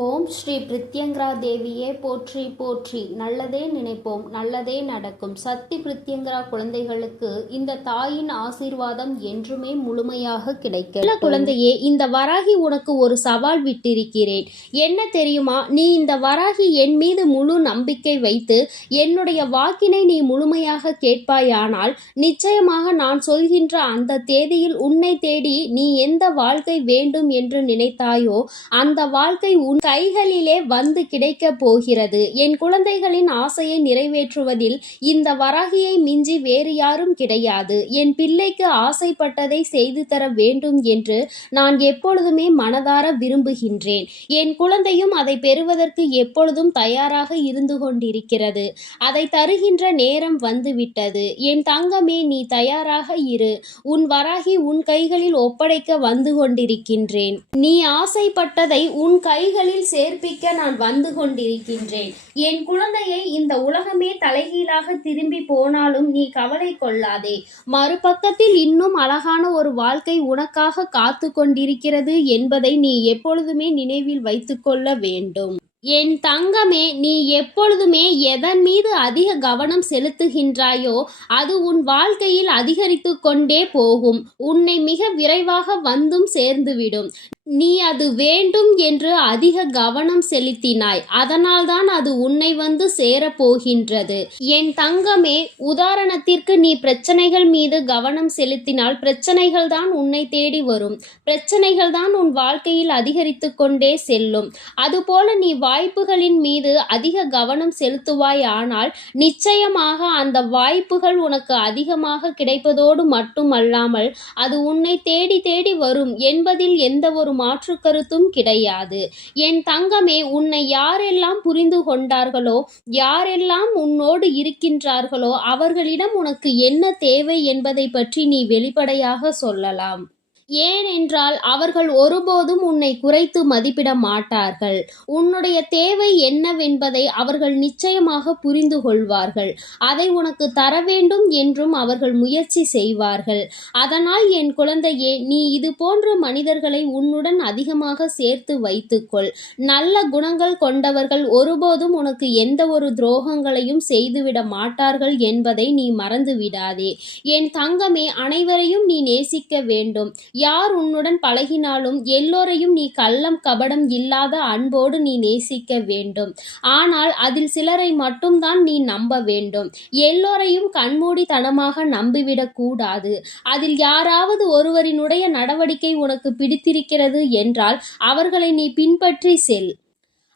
ஓம் ஸ்ரீ பிரித்யங்கரா தேவியே போற்றி போற்றி. நல்லதே நினைப்போம், நல்லதே நடக்கும். சக்தி பிரித்யங்கரா குழந்தைகளுக்கு இந்த தாயின் ஆசீர்வாதம் என்றுமே முழுமையாக கிடைக்கும். குழந்தையே, இந்த வராகி உனக்கு ஒரு சவால் விட்டிருக்கிறேன். என்ன தெரியுமா? நீ இந்த வராகி என் மீது முழு நம்பிக்கை வைத்து என்னுடைய வாக்கினை நீ முழுமையாக கேட்பாயானால் நிச்சயமாக நான் சொல்கின்ற அந்த தேதியில் உன்னை தேடி நீ எந்த வாழ்க்கை வேண்டும் என்று நினைத்தாயோ அந்த வாழ்க்கை உன் கைகளிலே வந்து கிடைக்க போகிறது. என் குழந்தைகளின் ஆசையை நிறைவேற்றுவதில் இந்த வராகியை மிஞ்சி வேறு யாரும் கிடையாது. என் பிள்ளைக்கு ஆசைப்பட்டதை செய்து தர வேண்டும் என்று நான் எப்பொழுதுமே மனதார விரும்புகின்றேன். என் குழந்தையும் அதை பெறுவதற்கு எப்பொழுதும் தயாராக இருந்து கொண்டிருக்கிறது. அதை தருகின்ற நேரம் வந்துவிட்டது. என் தங்கமே, நீ தயாராக இரு. உன் வராகி உன் கைகளில் ஒப்படைக்க வந்து கொண்டிருக்கின்றேன். நீ ஆசைப்பட்டதை உன் கைகளில் சேர்ப்பிக்க நான் வந்து கொண்டிருக்கின்றேன். என் குழந்தையை இந்த உலகமே தலைகீழாக திரும்பி போனாலும் நீ கவலை கொள்ளாதே. மறுபக்கத்தில் இன்னும் அழகான ஒரு வாழ்க்கை உனக்காக காத்து கொண்டிருக்கிறது என்பதை நீ எப்பொழுதுமே நினைவில் வைத்துக்கொள்ள வேண்டும். என் தங்கமே, நீ எப்பொழுதுமே எதன் மீது அதிக கவனம் செலுத்துகின்றாயோ அது உன் வாழ்க்கையில் அதிகரித்து கொண்டே போகும். உன்னை மிக விரைவாக வந்தும் சேர்ந்துவிடும். நீ அது வேண்டும் என்று அதிக கவனம் செலுத்தினாய், அதனால்தான் அது உன்னை வந்து சேரப்போகின்றது. என் தங்கமே, உதாரணத்திற்கு நீ பிரச்சனைகள் மீது கவனம் செலுத்தினால் பிரச்சனைகள் தான் உன்னை தேடி வரும். பிரச்சனைகள் தான் உன் வாழ்க்கையில் அதிகரித்து கொண்டே செல்லும். அதுபோல நீ வாய்ப்புகளின் மீது அதிக கவனம் செலுத்துவாய், ஆனால் நிச்சயமாக அந்த வாய்ப்புகள் உனக்கு அதிகமாக கிடைப்பதோடு மட்டுமல்லாமல் அது உன்னை தேடி தேடி வரும் என்பதில் எந்த ஒரு மாற்று கருத்தும் கிடையாது. என் தங்கமே, உன்னை யாரெல்லாம் புரிந்து கொண்டார்களோ, யாரெல்லாம் உன்னோடு இருக்கின்றார்களோ அவர்களிடம் உனக்கு என்ன தேவை என்பதை பற்றி நீ வெளிப்படையாக சொல்லலாம். ஏனென்றால் அவர்கள் ஒருபோதும் உன்னை குறைத்து மதிப்பிட மாட்டார்கள். உன்னுடைய தேவை என்னவென்பதை அவர்கள் நிச்சயமாக புரிந்து கொள்வார்கள். அதை உனக்கு தர வேண்டும் என்றும் அவர்கள் முயற்சி செய்வார்கள். அதனால் என் குழந்தையே, நீ இது போன்ற மனிதர்களை உன்னுடன் அதிகமாக சேர்த்து வைத்துக்கொள். நல்ல குணங்கள் கொண்டவர்கள் ஒருபோதும் உனக்கு எந்த ஒரு துரோகங்களையும் செய்துவிட மாட்டார்கள் என்பதை நீ மறந்து விடாதே. என் தங்கமே, அனைவரையும் நீ நேசிக்க வேண்டும். யார் உன்னுடன் பழகினாலும் எல்லோரையும் நீ கள்ளம் கபடம் இல்லாத அன்போடு நீ நேசிக்க வேண்டும். ஆனால் அதில் சிலரை மட்டும்தான் நீ நம்ப வேண்டும். எல்லோரையும் கண்மூடித்தனமாக நம்பிவிடக் கூடாது. அதில் யாராவது ஒருவரினுடைய நடவடிக்கை உனக்கு பிடித்திருக்கிறது என்றால் அவர்களை நீ பின்பற்றி செல்.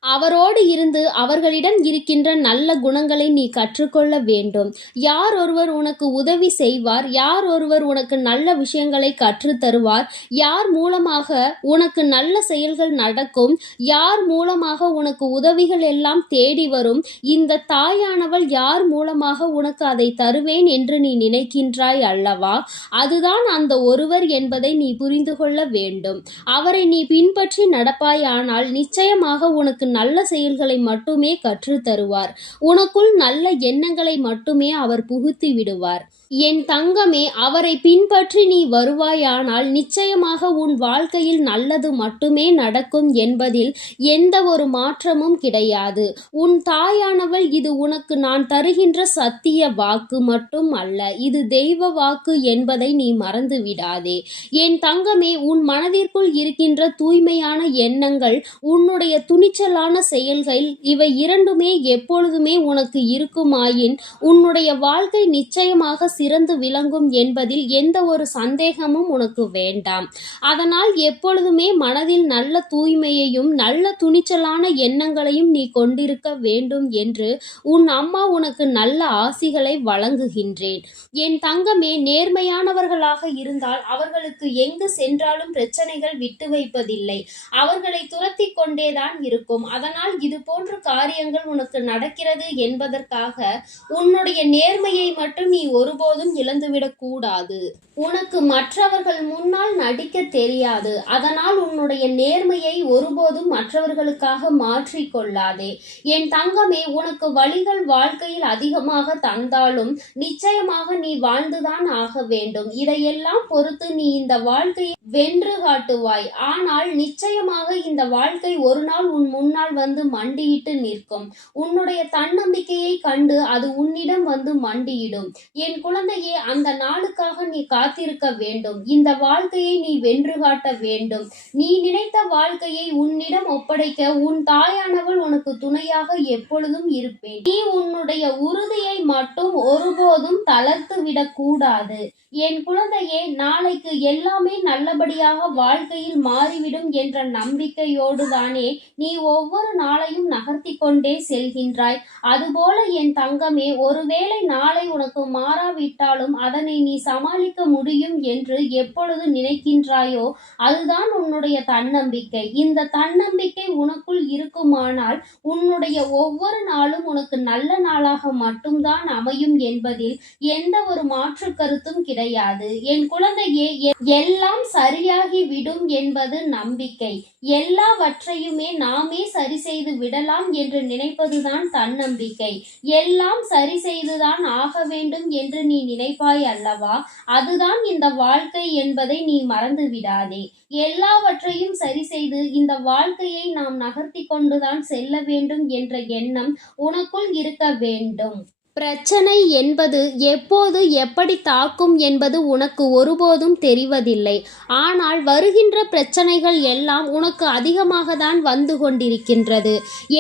அவரோடு இருந்து அவர்களிடம் இருக்கின்ற நல்ல குணங்களை நீ கற்றுக்கொள்ள வேண்டும். யார் ஒருவர் உனக்கு உதவி செய்வார், யார் ஒருவர் உனக்கு நல்ல விஷயங்களை கற்றுத் தருவார், யார் மூலமாக உனக்கு நல்ல செயல்கள் நடக்கும், யார் மூலமாக உனக்கு உதவிகள் எல்லாம் தேடி வரும், இந்த தாயானவள் யார் மூலமாக உனக்கு அதை தருவேன் என்று நீ நினைக்கின்றாய் அல்லவா? அதுதான் அந்த ஒருவர் என்பதை நீ புரிந்து கொள்ள வேண்டும். அவரை நீ பின்பற்றி நடப்பாயானால் நிச்சயமாக உனக்கு நல்ல செயல்களை மட்டுமே கற்றுத் தருவார். உனக்குள் நல்ல எண்ணங்களை மட்டுமே அவர் புகுத்தி விடுவார். என் தங்கமே, அவரை பின்பற்றி நீ வருவாயானால் நிச்சயமாக உன் வாழ்க்கையில் நல்லது மட்டுமே நடக்கும் என்பதில் எந்த ஒரு மாற்றமும் கிடையாது. உன் தாயானவள் இது உனக்கு நான் தருகின்ற சத்திய வாக்கு மட்டும் அல்ல, இது தெய்வ வாக்கு என்பதை நீ மறந்து விடாதே. என் தங்கமே, உன் மனதிற்குள் இருக்கின்ற தூய்மையான எண்ணங்கள், உன்னுடைய துணிச்சலான செயல்கள், இவை இரண்டுமே எப்பொழுதுமே உனக்கு இருக்குமாயின் உன்னுடைய வாழ்க்கை நிச்சயமாக சிறந்து விளங்கும் என்பதில் எந்த ஒரு சந்தேகமும் உனக்கு வேண்டாம். அதனால் எப்பொழுதுமே மனதில் நல்ல தூய்மையையும் நல்ல துணிச்சலான எண்ணங்களையும் நீ கொண்டிருக்க வேண்டும் என்று உன் அம்மா உனக்கு நல்ல ஆசிகளை வழங்குகின்றேன். என் தங்கமே, நேர்மையானவர்களாக இருந்தால் அவர்களுக்கு எங்கு சென்றாலும் பிரச்சனைகள் விட்டு வைப்பதில்லை. அவர்களை துரத்தி கொண்டேதான் இருக்கும். அதனால் இது போன்ற காரியங்கள் உனக்கு நடக்கிறது என்பதற்காக உன்னுடைய நேர்மையை மட்டும் நீ ஒருபோதும் ஒருபோதும் இழந்துவிடக் கூடாது. உனக்கு மற்றவர்கள் முன்னால் நடிக்க தெரியாது. அதனால் உன்னுடைய நேர்மையை ஒருபோதும் மற்றவர்களுக்காக மாற்றிக் கொள்ளாதே. என் தங்கமே, உனக்கு வழிகள் வாழ்க்கையில் அதிகமாக தந்தாலும் நிச்சயமாக நீ வாழ்ந்துதான் ஆக வேண்டும். இதையெல்லாம் பொறுத்து நீ இந்த வாழ்க்கையை வென்று காட்டுவாய். ஆனால் நிச்சயமாக இந்த வாழ்க்கை ஒரு நாள் உன் முன்னால் வந்து மண்டியிட்டு நிற்கும். உன்னுடைய தன்னம்பிக்கையை கண்டு அது உன்னிடம் வந்து மண்டியிடும். என் குழந்தையே, அந்த நாளுக்காக நீ காத்திருக்க வேண்டும். இந்த வாழ்க்கையை நீ வென்று காட்ட வேண்டும். நீ நினைத்த வாழ்க்கையை உன்னிடம் ஒப்படைக்க உன் தாயானவள் உனக்கு துணையாக எப்பொழுதும் இருப்பேன். நீ உன்னுடைய உறுதியை மட்டும் ஒருபோதும் தளர்த்து விடக்கூடாது. என் குழந்தையே, நாளைக்கு எல்லாமே நல்லபடியாக வாழ்க்கையில் மாறிவிடும் என்ற நம்பிக்கையோடு தானே நீ ஒவ்வொரு நாளையும் நகர்த்தி கொண்டே செல்கின்றாய். அதுபோல என் தங்கமே, ஒருவேளை நாளை உனக்கு மாறாவிட்டாலும் அதனை நீ சமாளிக்க முடியும் என்று எப்பொழுது நினைக்கின்றாயோ அதுதான் உன்னுடைய தன்னம்பிக்கை. இந்த தன்னம்பிக்கை உனக்குள் இருக்குமானால் உன்னுடைய ஒவ்வொரு நாளும் உனக்கு நல்ல நாளாக மட்டும்தான் அமையும் என்பதில் எந்த ஒரு மாற்று கருத்தும் கிடையாது. என் குழந்தையே, எல்லாம் சரியாகி விடும் என்பது நம்பிக்கை. எல்லாவற்றையுமே நாமே சரி செய்து விடலாம் என்று நினைப்பதுதான் தன்னம்பிக்கை. எல்லாம் சரி செய்துதான் ஆக வேண்டும் என்று நீ நினைப்பாய் அல்லவா? அதுதான் இந்த வாழ்க்கை என்பதை நீ மறந்து விடாதே. எல்லாவற்றையும் சரி செய்து இந்த வாழ்க்கையை நாம் நகர்த்தி கொண்டுதான் செல்ல வேண்டும் என்ற எண்ணம் உனக்குள் இருக்க வேண்டும். பிரச்சனை என்பது எப்போது எப்படி தாக்கும் என்பது உனக்கு ஒருபோதும் தெரிவதில்லை. ஆனால் வருகின்ற பிரச்சனைகள் எல்லாம் உனக்கு அதிகமாக தான் வந்து கொண்டிருக்கின்றது.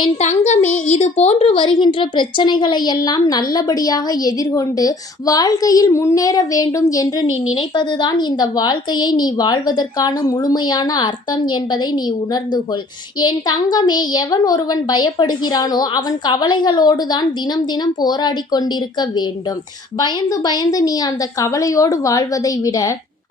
என் தங்கமே, இது போன்று வருகின்ற பிரச்சனைகளை எல்லாம் நல்லபடியாக எதிர்கொண்டு வாழ்க்கையில் முன்னேற வேண்டும் என்று நீ நினைப்பதுதான் இந்த வாழ்க்கையை நீ வாழ்வதற்கான முழுமையான அர்த்தம் என்பதை நீ உணர்ந்து கொள். என் தங்கமே, எவன் ஒருவன் பயப்படுகிறானோ அவன் கவலைகளோடு தான் தினம் தினம் போராடி கொண்டிருக்க வேண்டும். பயந்து பயந்து நீ அந்த கவலையோடு வாழ்வதை விட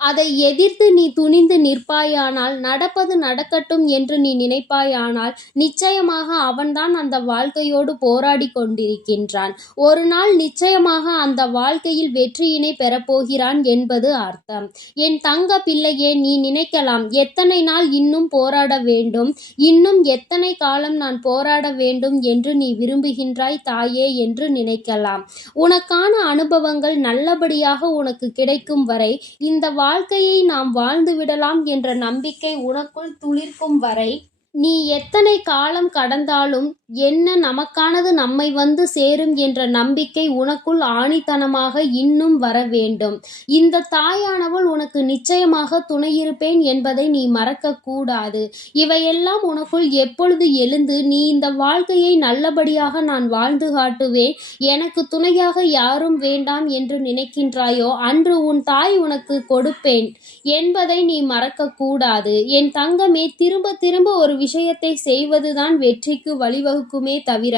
அதை எதிர்த்து நீ துணிந்து நிற்பாயானால், நடப்பது நடக்கட்டும் என்று நீ நினைப்பாயானால் நிச்சயமாக அவன்தான் அந்த வாழ்க்கையோடு போராடி கொண்டிருக்கின்றான். ஒரு நாள் நிச்சயமாக அந்த வாழ்க்கையில் வெற்றியினை பெறப்போகிறான் என்பது அர்த்தம். என் தங்க பிள்ளையே, நீ நினைக்கலாம், எத்தனை நாள் இன்னும் போராட வேண்டும், இன்னும் எத்தனை காலம் நான் போராட வேண்டும் என்று நீ விரும்புகின்றாய் தாயே என்று நினைக்கலாம். உனக்கான அனுபவங்கள் நல்லபடியாக உனக்கு கிடைக்கும் வரை இந்த வாழ்க்கையை நாம் வாழ்ந்து விடலாம் என்ற நம்பிக்கை உனக்குள் துளிர்க்கும் வரை நீ எத்தனை காலம் கடந்தாலும் என்ன நமக்கானது நம்மை வந்து சேரும் என்ற நம்பிக்கை உனக்குள் ஆணித்தனமாக இன்னும் வர வேண்டும். இந்த தாயானவள் உனக்கு நிச்சயமாக துணையிருப்பேன் என்பதை நீ மறக்க கூடாது. இவையெல்லாம் உனக்குள் எப்பொழுது எழுந்து நீ இந்த வாழ்க்கையை நல்லபடியாக நான் வாழ்ந்து காட்டுவேன், எனக்கு துணையாக யாரும் வேண்டாம் என்று நினைக்கின்றாயோ அன்று உன் தாய் உனக்கு கொடுப்பேன் என்பதை நீ மறக்க கூடாது. என் தங்கமே, திரும்ப திரும்ப ஒரு விஷயத்தை செய்வதுதான் வெற்றிக்கு வழிவகுக்குமே தவிர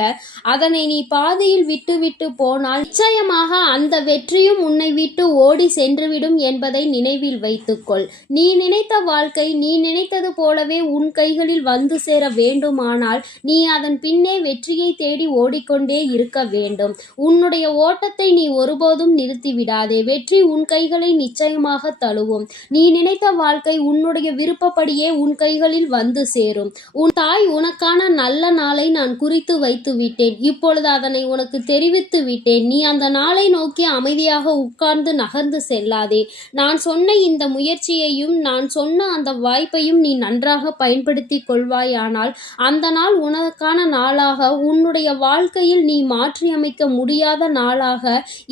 அதனை நீ பாதியில் விட்டு போனால் நிச்சயமாக அந்த வெற்றியும் உன்னை விட்டு ஓடி சென்றுவிடும் என்பதை நினைவில் வைத்துக்கொள். நீ நினைத்த வாழ்க்கை நீ நினைத்தது போலவே உன் கைகளில் வந்து சேர வேண்டுமானால் நீ அதன் பின்னே வெற்றியை தேடி ஓடிக்கொண்டே இருக்க வேண்டும். உன்னுடைய ஓட்டத்தை நீ ஒருபோதும் நிறுத்திவிடாதே. வெற்றி உன் கைகளை நிச்சயமாக தழுவும். நீ நினைத்த வாழ்க்கை உன்னுடைய விருப்பப்படியே உன் கைகளில் வந்து சேரும். உன் தாய் உனக்கான நல்ல நாளை நான் குறித்து வைத்து விட்டேன். இப்பொழுது அதனை உனக்கு தெரிவித்து விட்டேன். நீ அந்த நாளை நோக்கி அமைதியாக உட்கார்ந்து நகர்ந்து செல்லாதே. நான் சொன்ன இந்த முயற்சியையும் நான் சொன்ன அந்த வாய்ப்பையும் நீ நன்றாக பயன்படுத்தி கொள்வாயானால் அந்த நாள் உனக்கான நாளாக, உன்னுடைய வாழ்க்கையில் நீ மாற்றியமைக்க முடியாத நாளாக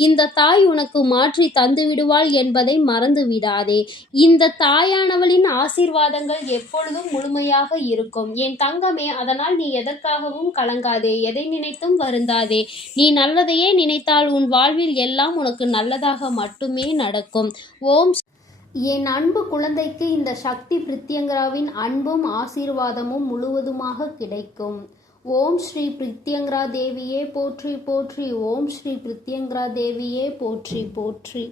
இந்த தாய் உனக்கு மாற்றி தந்து விடுவாள் என்பதை மறந்து விடாதே. இந்த தாயானவளின் ஆசீர்வாதங்கள் எப்பொழுதும் முழுமையாக இருக்கும் என் தங்கமே. அதனால் நீ எதற்காகவும் கலங்காதே, எதை நினைத்தும் வருந்தாதே. நீ நல்லதையே நினைத்தால் உன் வாழ்வில் எல்லாம் உனக்கு நல்லதாக மட்டுமே நடக்கும். ஓம். என் அன்பு குழந்தைக்கு இந்த சக்தி பிரித்யங்கராவின் அன்பும் ஆசீர்வாதமும் முழுவதுமாக கிடைக்கும். ஓம் ஸ்ரீ பிரித்யங்கரா தேவியே போற்றி போற்றி. ஓம் ஸ்ரீ பிரித்யங்கரா தேவியே போற்றி போற்றி.